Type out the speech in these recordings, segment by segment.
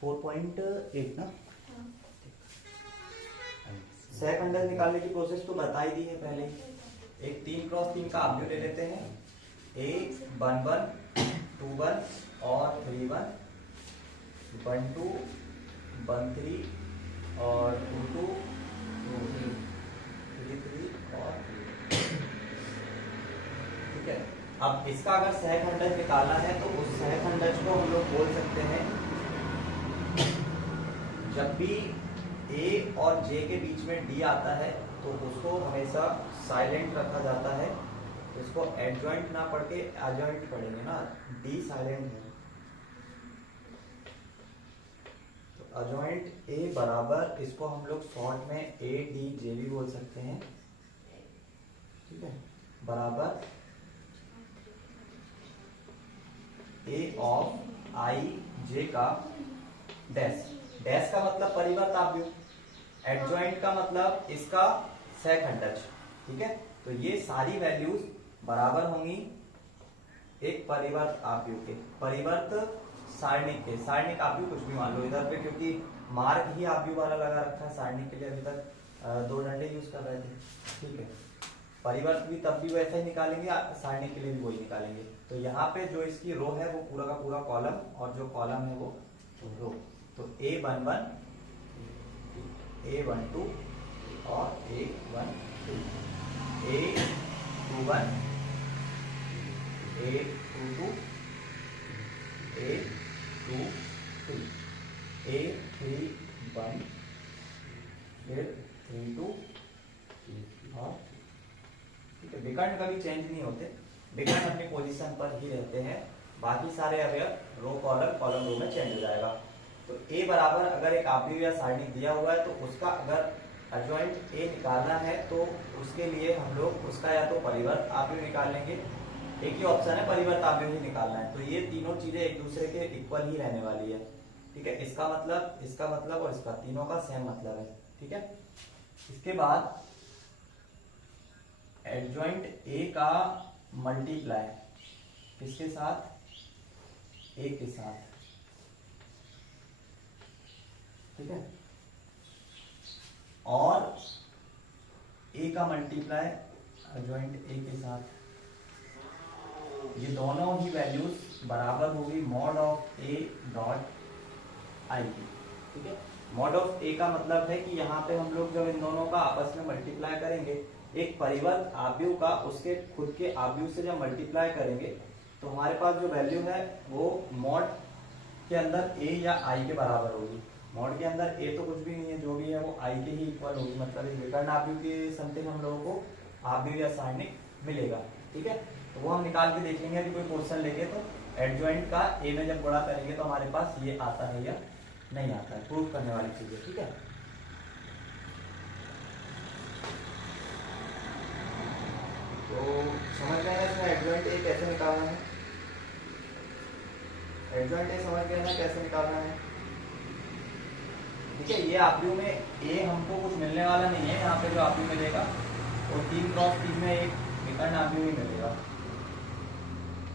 4.8 ना। सह खंडज निकालने की प्रोसेस तो बता ही दी है पहले ही। एक 3x3 का आव्यूह ले लेते हैं, A 1 1 2 1 और 3 1 1 2 1 3 और 2 2 3 3 और 3। ठीक है, अब इसका अगर सहखंडज निकालना है तो उस सहखंडज को हम लोग बोल सकते हैं, जब भी A और J के बीच में D आता है तो उसको हमेशा साइलेंट रखा जाता है। इसको एडजॉइंट ना पढ़ के एडजॉइंट पढ़ेंगे ना, D साइलेंट है तो अजॉइंट A बराबर, इसको हम लोग शॉर्ट में ADJ भी बोल सकते हैं। ठीक है, बराबर A ऑफ I J का डैश। डैश का मतलब परिवर्त आव्यूह, एडजॉइंट का मतलब इसका सहखंडज। ठीक है, तो ये सारी वैल्यूज बराबर होंगी एक परिवर्त आव्यूह के, परिवर्त सारणिक के। सारणिक आव्यूह कुछ भी मान लो इधर पे, क्योंकि मार्ग ही आव्यूह वाला लगा रखा है सारणिक के लिए, अभी तक 2 डंडे यूज कर रहे थे। ठीक है, परिवर्त भी तब भी वैसा ही निकालेंगे, सारणिक के लिए भी वही निकालेंगे। तो यहाँ पे जो इसकी रो है वो पूरा का पूरा कॉलम, और जो कॉलम है वो रो। तो A11 A12 और A12, A21 A22 A23 A31 फिर 32 और ठीक है, विकर्ण कभी चेंज नहीं होते, विकर्ण अपनी पोजीशन पर ही रहते हैं। बाकी सारे अवयव रो कॉलम कॉलम रो में चेंज हो जाएगा। तो A बराबर अगर एक आव्यूह या सारणिक दिया हुआ है तो उसका अगर एडजॉइंट A निकालना है तो उसके लिए हम लोग उसका या तो परिवर्त आव्यूह निकाल लेंगे, एक ही ऑप्शन है परिवर्त आव्यूह ही निकालना है। तो ये तीनों चीजें एक दूसरे के इक्वल ही रहने वाली है। ठीक है, इसका मतलब और इसका तीनों का सेम मतलब है। ठीक है, इसके बाद एडजॉइंट A का मल्टीप्लाई किसके साथ, A के साथ। ठीक है, और A का मल्टीप्लाई एडजॉइंट A के साथ, ये दोनों ही वैल्यूज बराबर होगी mod of A dot I की। ठीक है, मॉड ऑफ A का मतलब है कि यहाँ पे हम लोग जब इन दोनों का आपस में मल्टीप्लाई करेंगे, एक परिवर्त आव्यूह का उसके खुद के आव्यूह से जब मल्टीप्लाई करेंगे तो हमारे पास जो वैल्यू है वो मॉड के अंदर A या I के बराबर होगी। मॉड के अंदर A तो कुछ भी नहीं है, जो भी है वो I के ही इक्वल होगी, मतलब इस विकर्ण आव्यूह के समथिंग हम लोगों को आव्यूह या सारणिक मिलेगा। ठीक है, तो वो हम निकाल के देखेंगे। अभी कोई क्वेश्चन लेंगे तो एडजॉइंट का A में जब गुणा करेंगे तो हमारे पास ये आता है या नहीं आता है, प्रूव करने वाली चीज है। ठीक है, तो समझ गए ना इसमें एडजॉइंट A कैसे निकालना है, एडजॉइंट A समझ गए ना कैसे निकालना है। ठीक है, ये आव्यूह में A हमको कुछ मिलने वाला नहीं है, यहाँ पे जो आव्यूह मिलेगा वो 3x3 में एक विकर्ण आव्यूह ही मिलेगा।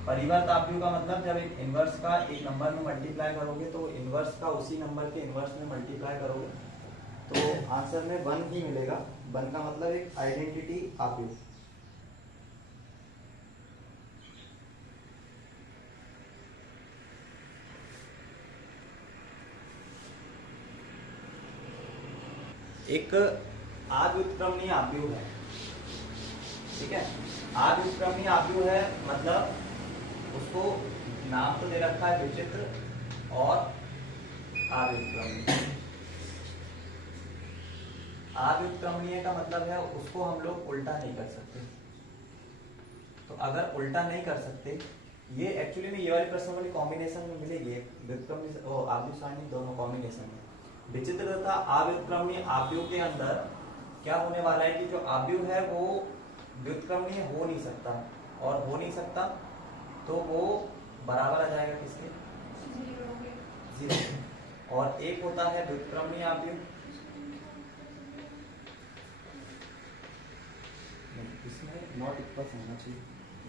परिवर्त आव्यूह का मतलब जब एक इनवर्स का एक नंबर में मल्टीप्लाई करोगे तो इनवर्स का उसी नंबर के इनवर्स में मल्टीप्लाई करोगे तो आंसर में 1 ही मिलेगा। 1 का मतलब एक आइडेंटिटी आव्यूह। एक आद्युत्क्रमणीय आव्यूह है। ठीक है, आद्युत्क्रमणीय आव्यूह है मतलब उसको नाम तो दे रखा है विचित्र और आद्युत्क्रमणीय। आद्युत्क्रमणीय का मतलब है उसको हम लोग उल्टा नहीं कर सकते। तो अगर उल्टा नहीं कर सकते, ये एक्चुअली में ये वाले प्रश्न वाली कॉम्बिनेशन में मिलेगी, व्युत्क्रमणीय और आव्यूह सारणी दोनों कॉम्बिनेशन में। विचित्र तथा आव्युत्क्रमणीय आव्यूह के अंदर क्या होने वाला है कि जो आव्यूह है वो व्युत्क्रमणीय हो नहीं सकता, और हो नहीं सकता तो वो बराबर आ जाएगा किसके, 0। और एक होता है व्युत्क्रमणीय आव्यूह, इसमें नॉट इक्वल होना चाहिए,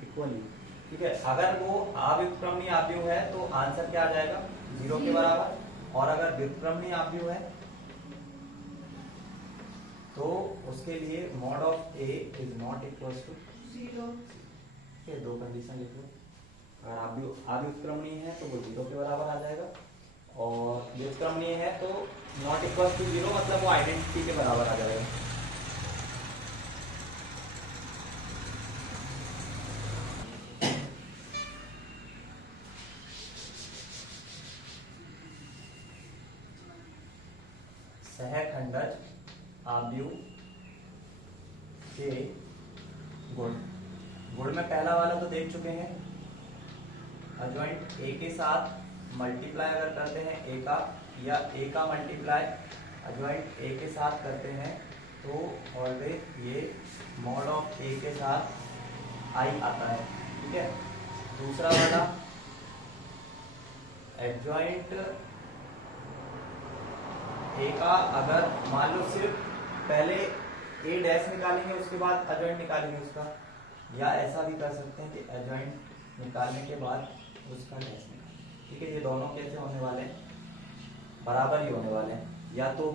इक्वली। ठीक है, अगर वो अव्युत्क्रमणीय आव्यूह है तो आंसर क्या आ जाएगा, 0 के बराबर। और अगर व्युत्क्रमणीय आव्यूह है तो उसके लिए mod of A is not equal to 0। ये दो कंडीशन लिख लो। अगर अव्युत्क्रमणीय है तो वो 0 के बराबर आ जाएगा, और व्युत्क्रमणीय है तो नॉट इक्वल टू 0 मतलब वो आइडेंटिटी के बराबर आ जाएगा। सहखंडज आव्यूह के गुण में पहला वाला तो देख चुके हैं, अजॉइंट ए के साथ मल्टीप्लाई अगर करते हैं ए का, या ए का मल्टीप्लाई अजॉइंट ए के साथ करते हैं तो ऑलवेज ये मॉड ऑफ ए के साथ आई आता है। ठीक है। दूसरा वाला एडजॉइंट ए का अगर मान लो सिर्फ पहले ए डैश निकालेंगे उसके बाद अजॉइंट निकालेंगे उसका, या ऐसा भी कर सकते हैं कि एडजॉइंट निकालने के बाद उसका डैश निकालेंगे। ठीक है। ये दोनों कैसे होने वाले हैं, बराबर ही होने वाले हैं। या तो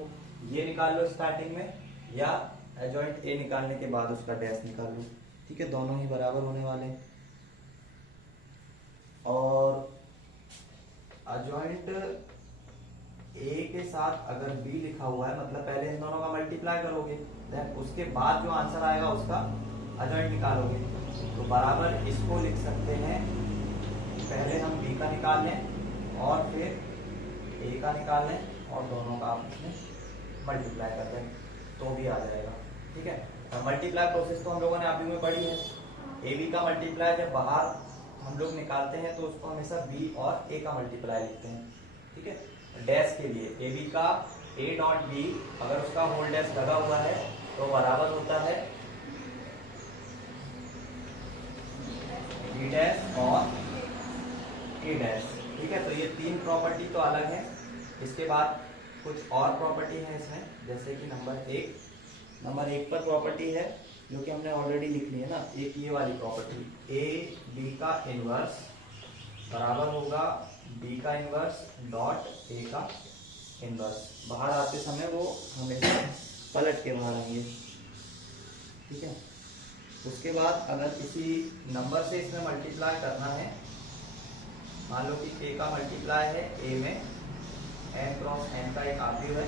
ये निकाल लो स्टार्टिंग में, या एडजॉइंट ए निकालने के बाद उसका डैश निकाल लो। ठीक है। दोनों ही बराबर होने वाले हैं। और अजॉइंट ए के साथ अगर बी लिखा हुआ है मतलब पहले इन दोनों का मल्टीप्लाई करोगे, देन उसके बाद जो आंसर आएगा उसका अजॉइंट निकालोगे, तो बराबर इसको लिख सकते हैं, पहले हम बी का निकाल लें और फिर ए का निकाल लें और दोनों का आपस में मल्टीप्लाई कर दें तो भी आ जाएगा। ठीक है। मल्टीप्लाई प्रोसेस तो हम लोगों ने आव्यूह में पढ़ी है। ए बी का मल्टीप्लाई जब बाहर हम लोग निकालते हैं तो उसको हमेशा बी और ए का मल्टीप्लाई लिखते हैं। ठीक है। डैश के लिए ए बी का ए डॉट बी अगर उसका होल डैश लगा हुआ है तो बराबर होता है बी डैश और ए डैश। ठीक है। तो ये तीन प्रॉपर्टी तो अलग है। इसके बाद कुछ और प्रॉपर्टी है इसमें, जैसे कि नंबर एक पर प्रॉपर्टी है जो कि हमने ऑलरेडी लिख ली है ना, एक ये वाली प्रॉपर्टी, ए बी का इनवर्स बराबर होगा बी का इनवर्स डॉट ए का इनवर्स। बाहर आते समय वो हमेशा पलट के बाहर आएंगे। ठीक है। उसके बाद अगर किसी नंबर से इसमें मल्टीप्लाई करना है, मान लो कि k का मल्टीप्लाई है a में n क्रॉस n का एक आव्यूह है,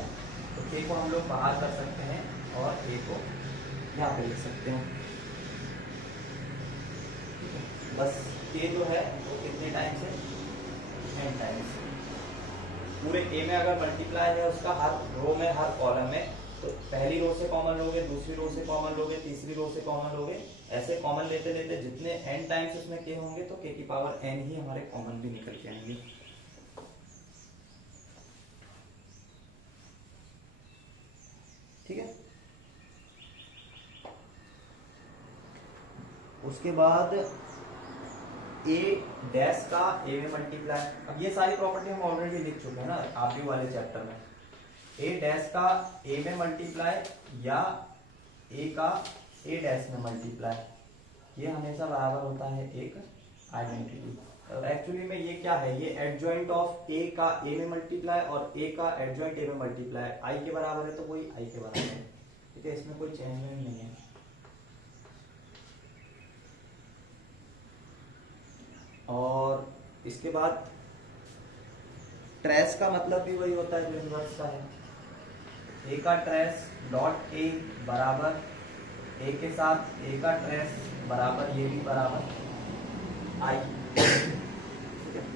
तो k को हम लोग बाहर कर सकते हैं और a को यहाँ पे लिख सकते हैं। बस k जो है वो कितने टाइम्स है, n टाइम्स। पूरे a में अगर मल्टीप्लाई है उसका हर रो में हर कॉलम में, तो पहली रो से कॉमन लोगे, दूसरी रो से कॉमन लोगे, तीसरी रो से कॉमन लोगे, ऐसे कॉमन लेते लेते जितने n टाइम्स उसमें k होंगे तो k की पावर n ही हमारे कॉमन भी निकल के आएंगे। ठीक है। उसके बाद a डैश का a में मल्टीप्लाई, अब ये सारी प्रॉपर्टी हम ऑलरेडी लिख चुके हैं ना आव्यूह वाले चैप्टर में। a डैश का a में मल्टीप्लाई या a का a डैश में मल्टीप्लाई, ये हमेशा बराबर होता है एक आइडेंटिटी। एक्चुअली में ये क्या है, ये एडजॉइंट ऑफ a का a में मल्टीप्लाई और a का एडजॉइंट a में मल्टीप्लाई i के बराबर है तो वही i के बराबर है। ठीक है। इसमें कोई चेंज नहीं है। और इसके बाद ट्रेस का मतलब भी वही होता है जो इनवर्स का है। a का ट्रेस डॉट a बराबर a के साथ a का ट्रेस बराबर ये भी बराबर i। ठीक है।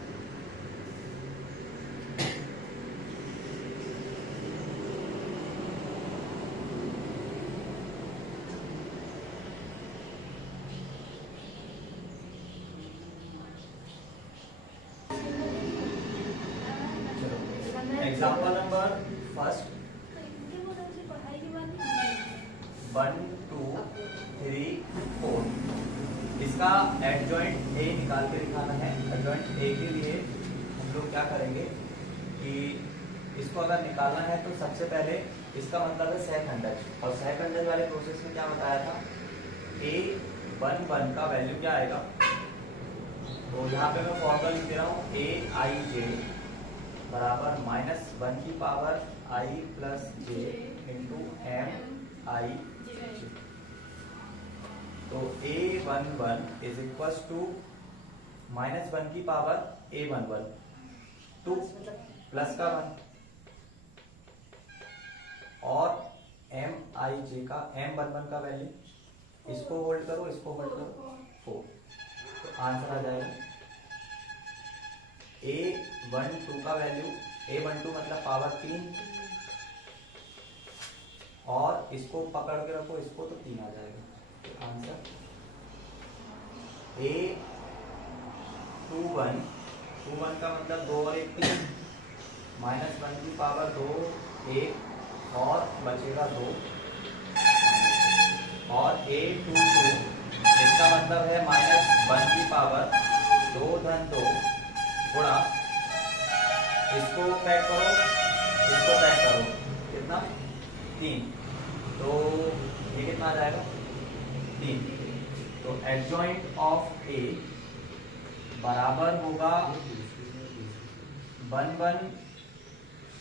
एग्जाम्पल नंबर फर्स्ट 1 2 3 4, इसका एडजॉइंट ए निकाल के दिखाना है। एडजॉइंट ए के लिए हम लोग क्या करेंगे कि इसको अगर निकालना है तो सबसे पहले इसका मतलब है सहखंडज, और सहखंडज वाले प्रोसेस में क्या बताया था, a1 का वैल्यू क्या आएगा, तो यहाँ पे मैं फॉर्मूला लिख दे रहा हूँ a i j बराबर -1 की power i plus j into m i j. तो a11 इज इक्वल टू -1 की पावर a11 2 प्लस का 1 और m11 का वैल्यू, इसको होल्ड करो, इसको होल्ड करो 4। तो आंसर आ जाएगा a12 का वैल्यू, a12 मतलब पावर 3 और इसको पकड़ के रखो, इसको तो 3 आ जाएगा। तो आंसर a21 का मतलब 2 और 1 3, -1 की पावर 2 1 और बचेगा 2 और a22 इसका मतलब है -1 की पावर 2 धन 2 गुणा, इसको पैक करो, इसको पैक करो, कितना 3। तो ये कितना आ जाएगा 3। तो एडजॉइंट ऑफ ए बराबर होगा 1 1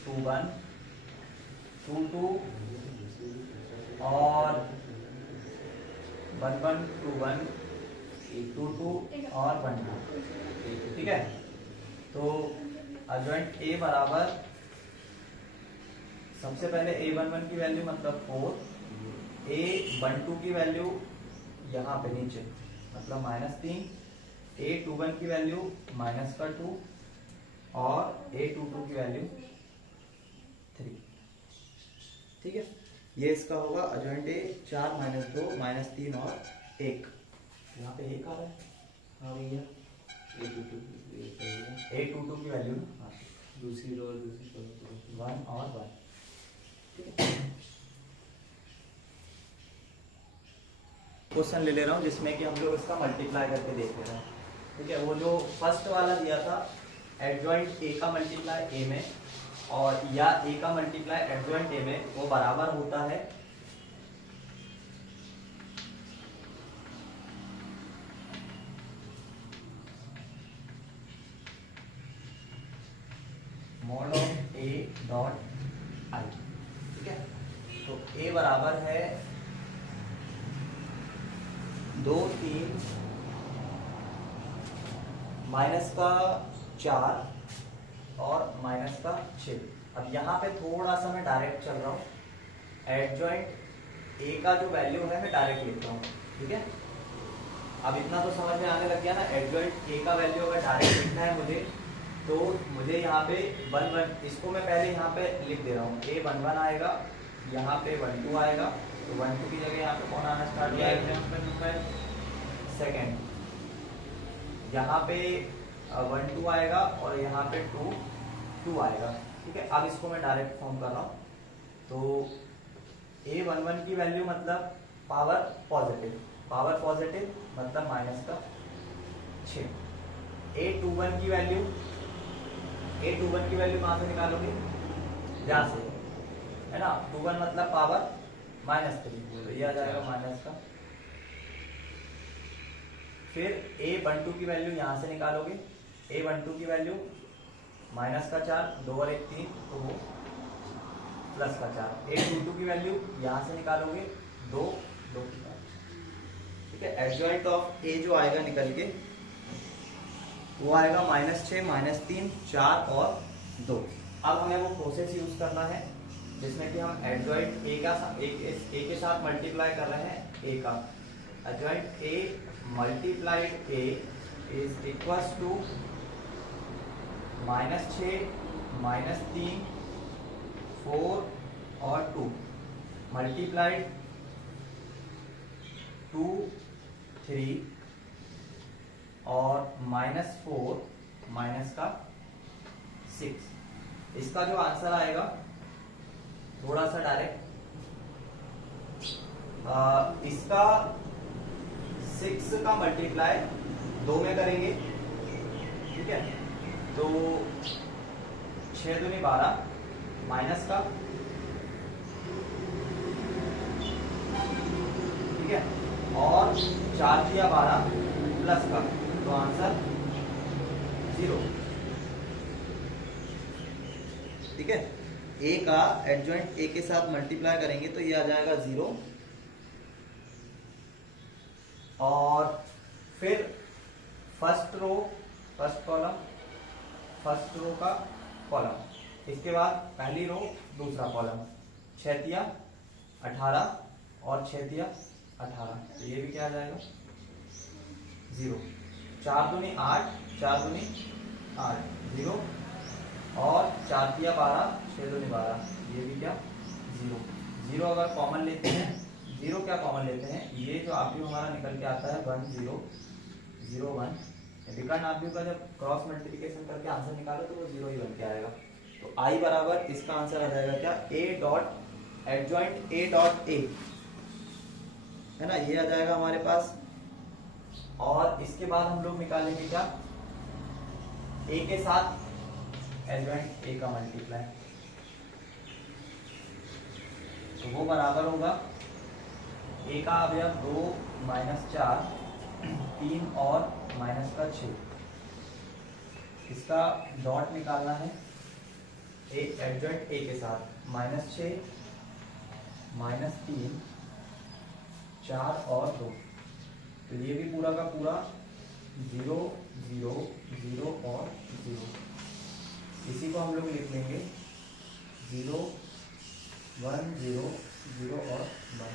2 1 2 2 और 1 1 2 1 2 2 और 1 2। ठीक है, तो एडजॉइंट ए बराबर सबसे पहले a11 की वैल्यू मतलब 4, a12 की वैल्यू यहाँ पे नीचे मतलब -3, a21 की वैल्यू -2 और a22 की वैल्यू 3। ठीक है, ये इसका होगा एडजॉइंट ए 4 -2 -3 और 1। यहाँ पे 1 आ रहा है, हाँ भैया a22 की वैल्यू ना, दूसरी रो 1 और 1। क्वेश्चन ले ले रहा हूँ जिसमें कि हम लोग इसका मल्टीप्लाई करके देख ले रहे हैं। ठीक है, वो जो फर्स्ट वाला दिया था एडजॉइंट ए का मल्टीप्लाई ए में और या ए का मल्टीप्लाई एडजॉइंट ए में, वो बराबर होता है मॉड ऑफ ए डॉट आई। ठीक है, तो ए बराबर है 2 3 -4 और -6। अब यहाँ पे थोड़ा सा मैं डायरेक्ट चल रहा हूँ, एडजॉइंट ए का जो वैल्यू है मैं डायरेक्ट लिख रहा हूँ। ठीक है, अब इतना तो समझ में आने लग गया ना, एडजॉइंट ए का वैल्यू अगर डायरेक्ट लिखना है मुझे, तो मुझे यहाँ पे 1 1 इसको मैं पहले यहाँ पे लिख दे रहा हूँ, a11 आएगा, यहाँ पे 1 2 आएगा, तो 1 2 की जगह यहाँ पे कौन आना स्टार्ट हो जाएगा, सेकेंड, यहाँ पे 1 2 आएगा और यहाँ पे 2 2 आएगा। ठीक है, अब इसको मैं डायरेक्ट फॉर्म कर रहा हूँ। तो a11 की वैल्यू मतलब पावर पॉजिटिव मतलब -6। a21 की वैल्यू कहाँ से निकालोगे, यहाँ से, है ना, 21 मतलब पावर -3, तो ये आ जाएगा माइनस का। फिर a12 की वैल्यू यहाँ से निकालोगे, a12 की वैल्यू -4 2 और 1 3, तो वो +4। a22 की वैल्यू यहाँ से निकालोगे 2 2 की 5। ठीक है, एडजॉइंट ऑफ ए जो आएगा निकल के वो आएगा -6 -3 4 और 2। अब हमें वो प्रोसेस यूज करना है जिसमें कि हम एडजॉइंट ए का ए के साथ मल्टीप्लाई कर रहे हैं ए का। Adjoint A multiplied A is equals to -6 -3 4 और 2 मल्टीप्लाइड 2 3 और -4 -6। इसका जो आंसर आएगा थोड़ा सा डायरेक्ट, इसका 6 का मल्टीप्लाई 2 में करेंगे। ठीक है, तो 6 दूनी 12 माइनस का, ठीक है, और 4 दिया 12 प्लस का, तो आंसर 0। ठीक है, ए का एडजॉइंट ए के साथ मल्टीप्लाई करेंगे तो ये आ जाएगा 0, और फिर फर्स्ट रो का कॉलम, इसके बाद पहली रो दूसरा कॉलम, 6 18 और 6 18, तो ये भी क्या आ जाएगा 0, 4 दूनी 8, 4 दूनी 8 0, और 4 12, 6 दूनी 12, ये भी क्या 0 0। अगर कॉमन लेते हैं 0 क्या कॉमन लेते हैं, ये जो आव्यूह हमारा निकल के आता है 1 0 0 1, विकर्ण आव्यूह का जब क्रॉस मल्टीप्लिकेशन करके आंसर निकालो तो वो 0 ही बन के आएगा। तो आई बराबर इसका आंसर आ जाएगा क्या, ए dot adjoint A dot A, है ना, ये आ जाएगा हमारे पास। और इसके बाद हम लोग निकालेंगे क्या, ए के साथ एडजॉइंट ए का मल्टीप्लाई, तो वो बराबर होगा ए का अवयव 2 -4 3 और -6, इसका डॉट निकालना है ए एडजॉइंट ए के साथ, -6 -3 4 और 2, तो ये भी पूरा का पूरा 0 0 0 और 0, इसी को हम लोग लिख लेंगे 0 1 0 0 और 1।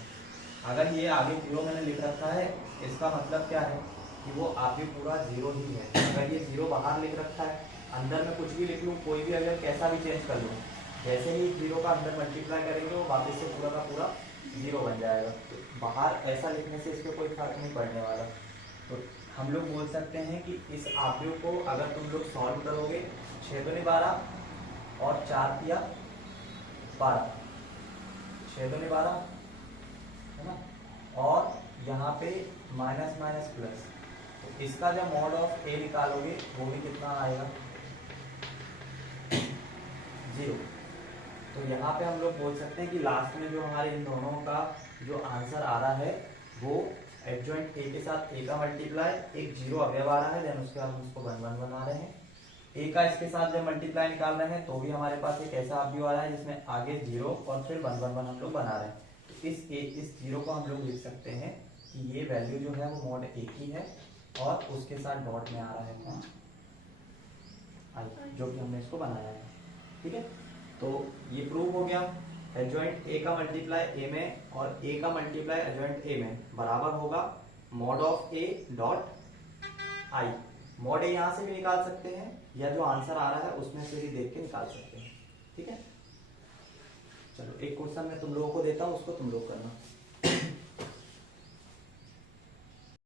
अगर ये आगे 0 मैंने लिख रखा है, इसका मतलब क्या है कि वो आगे पूरा 0 ही है। अगर ये 0 बाहर लिख रखा है, अंदर में कुछ भी लिख लूँ, कोई भी अगर कैसा भी चेंज कर लूँ, जैसे ही 0 का अंदर मल्टीप्लाई करेंगे वो वापस से पूरा का पूरा 0 बन जाएगा। तो बाहर ऐसा लिखने से इसको कोई फर्क नहीं पड़ने वाला। तो हम लोग बोल सकते हैं कि इस आव्यूह को अगर तुम लोग सॉल्व करोगे, 6 दूनी 12 और 4 तिया 12, 6 दूनी 12 है ना, और यहाँ पे माइनस माइनस प्लस, तो इसका जब मॉड ऑफ ए निकालोगे वो भी कितना आएगा 0। तो यहाँ पे हम लोग बोल सकते हैं कि लास्ट में जो हमारे इन दोनों का जो आंसर आ रहा है वो एडजॉइंट ए के साथ ए का मल्टीप्लाई, एक 0 अवयव आ रहा है, देन उसके बाद हम उसको 1 1 बना रहे हैं। ए का इसके साथ जब मल्टीप्लाई निकाल रहे हैं तो भी हमारे पास एक ऐसा अवयव आ रहा है जिसमें आगे 0 और फिर 1 1 1 हम लोग बना रहे हैं। तो इस 0 को हम लोग लिख सकते हैं कि ये वैल्यू जो है वो मॉड ए की है, और उसके साथ डॉट में आ रहा है कौन, आई, जो कि हमने इसको बनाया है। ठीक है, तो ये प्रूव हो गया, एडजॉइंट ए का मल्टीप्लाई ए में और ए का मल्टीप्लाई एडजॉइंट ए में बराबर होगा mod of a dot i. Mod a यहाँ से भी निकाल सकते हैं, या जो आंसर आ रहा है उसमें से भी देख के निकाल सकते हैं। ठीक है, चलो एक क्वेश्चन मैं तुम लोगों को देता हूँ, उसको तुम लोग करना।